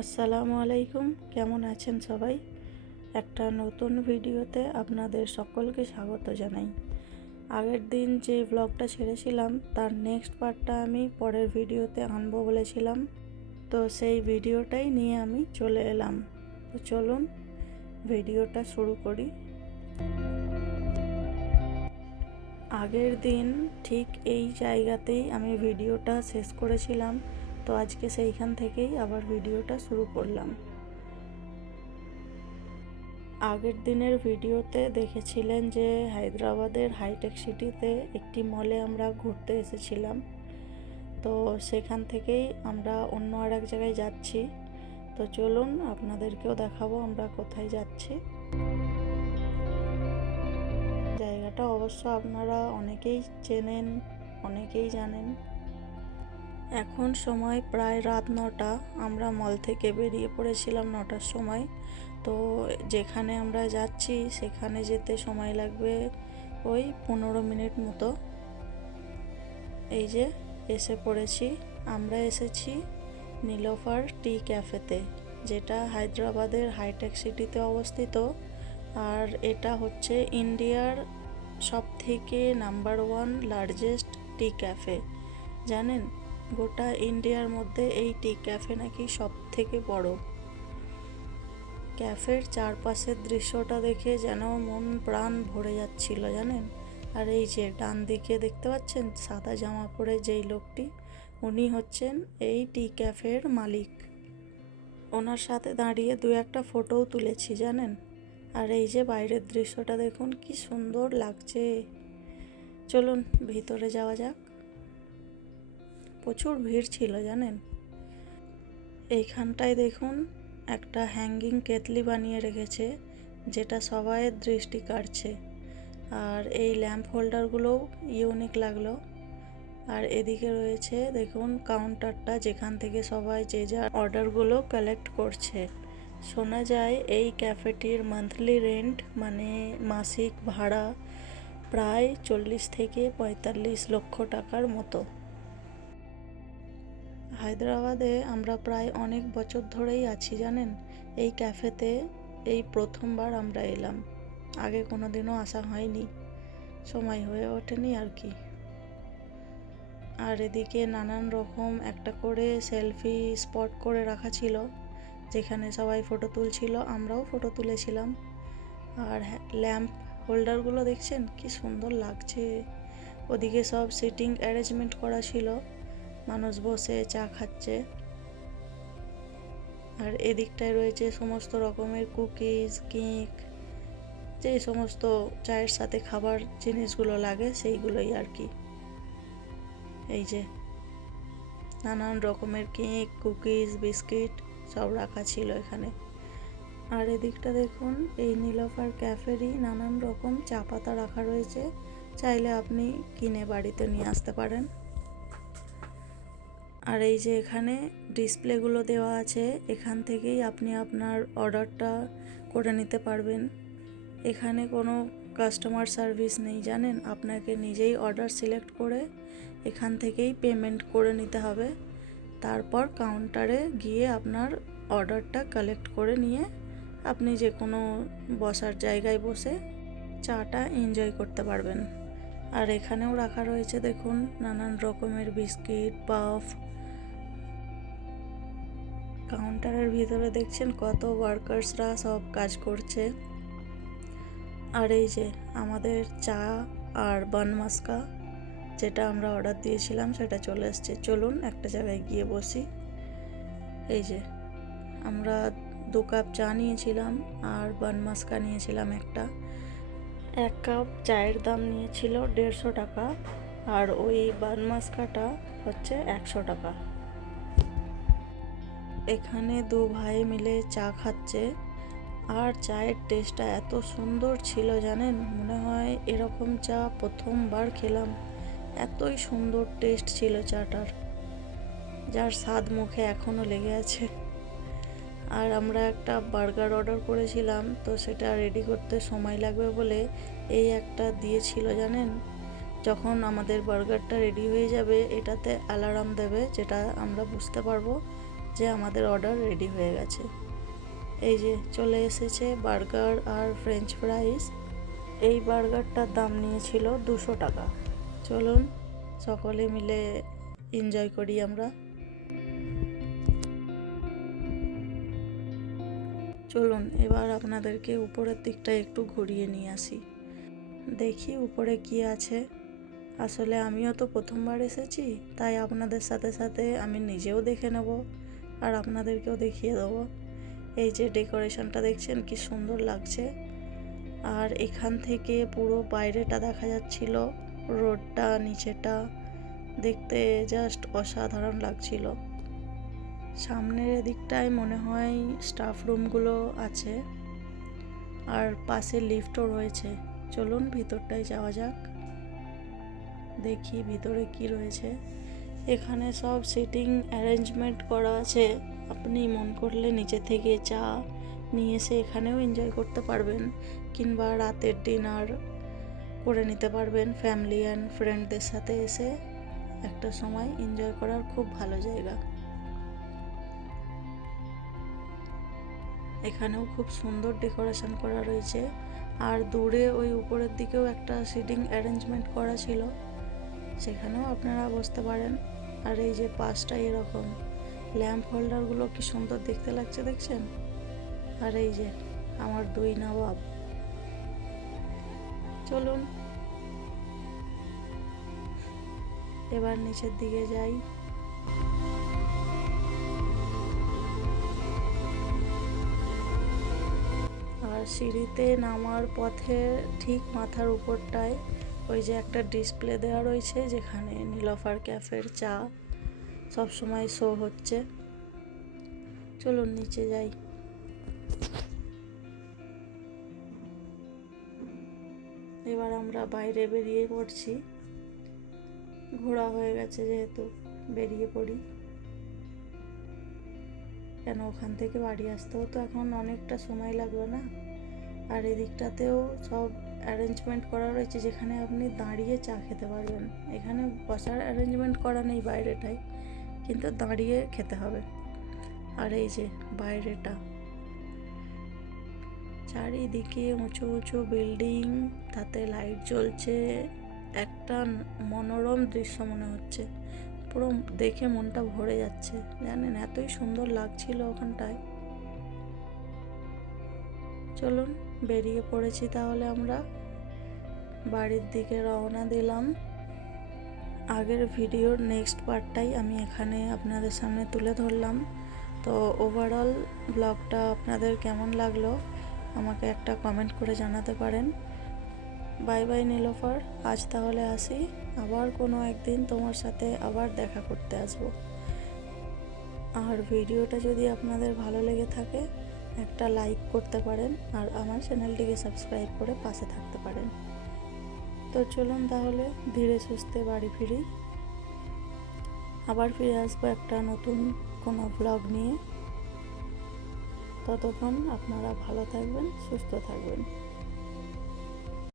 আসসালামু আলাইকুম। কেমন আছেন সবাই? একটা নতুন ভিডিওতে আপনাদের সকলকে স্বাগত জানাই। আগের দিন যে ব্লগটা ছেড়েছিলাম, তার নেক্সট পার্টটা আমি পরের ভিডিওতে আনব বলেছিলাম। তো সেই ভিডিওটাই নিয়ে আমি চলে এলাম। তো চলুন ভিডিওটা শুরু করি। আগের দিন ঠিক এই জায়গাতেই আমি ভিডিওটা শেষ করেছিলাম। তো আজকে সেইখান থেকেই আবার ভিডিওটা শুরু করলাম। আগের দিনের ভিডিওতে দেখেছিলেন যে হায়দ্রাবাদের হাইটেক সিটিতে একটি মলে আমরা ঘুরতে এসেছিলাম। তো সেখান থেকেই আমরা অন্য আর এক জায়গায় যাচ্ছি। তো চলুন আপনাদেরকেও দেখাবো আমরা কোথায় যাচ্ছি। জায়গাটা অবশ্য আপনারা অনেকেই চেনেন, অনেকেই জানেন। এখন সময় প্রায় রাত নটা। আমরা মল থেকে বেরিয়ে পড়েছিলাম নটার সময়। তো যেখানে আমরা যাচ্ছি, সেখানে যেতে সময় লাগবে ওই পনেরো মিনিট মতো। এই যে এসে পড়েছি। আমরা এসেছি নীলোফার টি ক্যাফেতে, যেটা হায়দ্রাবাদের হাইটেক সিটিতে অবস্থিত। আর এটা হচ্ছে ইন্ডিয়ার সব থেকে number one largest tea cafe. জানেন? গোটা ইন্ডিয়ার মধ্যে এই টি ক্যাফে নাকি সব থেকে বড়। ক্যাফের চারপাশের দৃশ্যটা দেখে যেন মন প্রাণ ভরে যাচ্ছিল, জানেন? আর এই যে ডান দিকে দেখতে পাচ্ছেন, সাদা জামা পরে যেই লোকটি, উনি হচ্ছেন এই টি ক্যাফের মালিক। ওনার সাথে দাঁড়িয়ে দু একটা ফটোও তুলেছি, জানেন? আর এই যে বাইরের দৃশ্যটা দেখুন, কি সুন্দর লাগছে। চলুন, ভিতরে যাওয়া যাক। প্রচুর ভিড় ছিল, জানেন? এইখানটায় দেখুন, একটা হ্যাঙ্গিং কেতলি বানিয়ে রেখেছে, যেটা সবাইয়ের দৃষ্টি কাটছে আর এই ল্যাম্প হোল্ডারগুলোও ইউনিক লাগল। আর এদিকে রয়েছে, দেখুন কাউন্টারটা যেখান থেকে সবাই যে যার অর্ডারগুলো কালেক্ট করছে। শোনা যায়, এই ক্যাফেটির মান্থলি রেন্ট মানে মাসিক ভাড়া, প্রায় চল্লিশ থেকে পঁয়তাল্লিশ লক্ষ টাকার মতো। হায়দ্রাবাদে আমরা প্রায় অনেক বছর ধরেই আছি, জানেন? এই ক্যাফেতে এই প্রথমবার আমরা এলাম। আগে কোনো দিনও আসা হয়নি। সময় হয়ে ওঠেনি আর কি। আর এদিকে নানান রকম একটা করে সেলফি স্পট করে রাখা ছিল, যেখানে সবাই ফটো তুলছিল, আমরাও ফটো তুলেছিলাম। আর ল্যাম্প হোল্ডারগুলো দেখছেন? কি সুন্দর লাগছে। ওদিকে সব সিটিং অ্যারেঞ্জমেন্ট করা ছিল। মানুষ বসে, চা খাচ্ছে। আর এদিকটায় রয়েছে সমস্ত রকমের কুকিজ, কেক, যে সমস্ত চায়ের সাথে খাবার জিনিসগুলো লাগে সেইগুলোই আর কি। এই যে, নানান রকমের কেক, কুকিজ, বিস্কিট সব রাখা ছিল এখানে। আর এদিকটা দেখুন, এই নীলফার ক্যাফেরই নানান রকম চা পাতা রাখা রয়েছে। চাইলে আপনি কিনে বাড়িতে নিয়ে আসতে পারেন। আর এই যে এখানে ডিসপ্লেগুলো দেওয়া আছে, এখান থেকেই আপনি আপনার অর্ডারটা করে নিতে পারবেন। এখানে কোনো কাস্টমার সার্ভিস নেই, জানেন? আপনাকে নিজেই অর্ডার সিলেক্ট করে এখান থেকেই পেমেন্ট করে নিতে হবে। তারপর কাউন্টারে গিয়ে আপনার অর্ডারটা কালেক্ট করে নিয়ে আপনি যে কোনো বসার জায়গায় বসে চাটা এনজয় করতে পারবেন। আর এখানেও রাখা রয়েছে, দেখুন, নানান রকমের বিস্কিট, পাফ কাউন্টারের ভিতরে দেখছেন কত ওয়ার্কার্সরা সব কাজ করছে। আর এই যে আমাদের চা আর বান মাস্কা যেটা আমরা অর্ডার দিয়েছিলাম, সেটা চলে এসছে চলুন একটা জায়গায় গিয়ে বসি। এই যে আমরা দু কাপ চা নিয়েছিলাম আর বান মাস্কা নিয়েছিলাম একটা। এক কাপ চায়ের দাম নিয়েছিল দেড়শো টাকা আর ওই বান মাস্কাটা হচ্ছে একশো টাকা। এখানে দু ভাই মিলে চা খাচ্ছে। আর চায়ের টেস্টটা এত সুন্দর ছিল জানেন? মনে হয় এরকম চা প্রথমবার খেলাম। এতই সুন্দর টেস্ট ছিল চাটার, যার স্বাদ মুখে এখনও লেগে আছে। আর আমরা একটা বার্গার অর্ডার করেছিলাম, তো সেটা রেডি করতে সময় লাগবে বলে এই একটা দিয়েছিল জানেন? যখন আমাদের বার্গারটা রেডি হয়ে যাবে, এটাতে অ্যালার্ম দেবে, যেটা আমরা বুঝতে পারব। যে আমাদের অর্ডার রেডি হয়ে গেছে। এই যে চলে এসেছে বার্গার আর ফ্রেঞ্চ ফ্রাইস এই বার্গারটার দাম নিয়েছিল দুশো টাকা। চলুন সকলে মিলে এনজয় করি আমরা। চলুন এবার আপনাদেরকে উপরের দিকটা একটু ঘুরিয়ে নিয়ে আসি। দেখি উপরে কি আছে। আসলে আমিও তো প্রথমবার এসেছি, তাই আপনাদের সাথে সাথে আমি নিজেও দেখে নেব। আর আপনাদেরকেও দেখিয়ে দেবো। এই যে ডেকোরেশনটা দেখছেন কি সুন্দর লাগছে। আর এখান থেকে পুরো বাইরেটা দেখা যাচ্ছিল, রোডটা, নিচেটা। দেখতে জাস্ট অসাধারণ লাগছিল। সামনের দিকটায় মনে হয় স্টাফ রুমগুলো আছে। আর পাশে লিফটও রয়েছে। চলুন ভিতরটায় যাওয়া যাক। দেখি ভিতরে কি রয়েছে। এখানে সব সিটিং অ্যারেঞ্জমেন্ট করা আছে। আপনি মন করলে নিচে থেকে চা নিয়ে এসে এখানেও এনজয় করতে পারবেন কিংবা রাতের ডিনার করে নিতে পারবেন ফ্যামিলি অ্যান্ড ফ্রেন্ডদের সাথে এসে একটা সময় এনজয় করার খুব ভালো জায়গা। এখানেও খুব সুন্দর ডেকোরেশন করা রয়েছে। আর দূরে ওই উপরের দিকেও একটা সিটিং অ্যারেঞ্জমেন্ট করা ছিল। সেখানেও আপনারা বসতে পারেন। আর এই যে পাশটা এরকম ল্যাম্প হোল্ডারগুলো কি সুন্দর দেখতে লাগছে দেখছেন? আর এই যে আমার দুই নবাব। চলুন। এবার নিচের দিকে যাই। আর সিঁড়িতে নামার পথে ঠিক মাথার উপরটায় ওই যে একটা ডিসপ্লে দেওয়া রয়েছে যেখানে নীলফার ক্যাফের চা সব সময় শো হচ্ছে। চলুন নিচে যাই। এবার আমরা বাইরে বেরিয়ে পড়ছি। ঘোরা হয়ে গেছে যেহেতু, বেরিয়ে পড়ি। কেন ওখান থেকে বাড়ি আসতেও তো এখন অনেকটা সময় লাগবে না? আর এদিকটাতেও সব অ্যারেঞ্জমেন্ট করা রয়েছে যেখানে আপনি দাঁড়িয়ে চা খেতে পারবেন। এখানে বসার অ্যারেঞ্জমেন্ট করা নেই বাইরেটায়, কিন্তু দাঁড়িয়ে খেতে হবে। আর এই যে বাইরেটা। চারিদিকে উঁচু উঁচু বিল্ডিং তাতে লাইট জ্বলছে। একটা মনোরম দৃশ্য মনে হচ্ছে। পুরো দেখে মনটা ভরে যাচ্ছে। জানেন, এতই সুন্দর লাগছিল ওখানটায়। চলুন, বেরিয়ে পড়েছি তাহলে আমরা। বাড়ির দিকে রওনা দিলাম। আগের ভিডিওর নেক্সট পার্টটাই আমি এখানে আপনাদের সামনে তুলে ধরলাম। তো ওভারঅল ব্লগটা আপনাদের কেমন লাগল আমাকে একটা কমেন্ট করে জানাতে পারেন। বাই বাই নীলোফার, আজ তাহলে আসি। আবার কোনো একদিন তোমার সাথে আবার দেখা করতে আসব। আর ভিডিওটা যদি আপনাদের ভালো লেগে থাকে, একটা লাইক করতে পারেন আর আমার চ্যানেলটিকে সাবস্ক্রাইব করে পাশে থাকতে পারেন। তো চলুন তাহলে ধীরে সুস্থে বাড়ি ফিরি। আবার ফিরে আসব একটা নতুন কোনো ব্লগ নিয়ে। ততক্ষণ আপনারা ভালো থাকবেন, সুস্থ থাকবেন।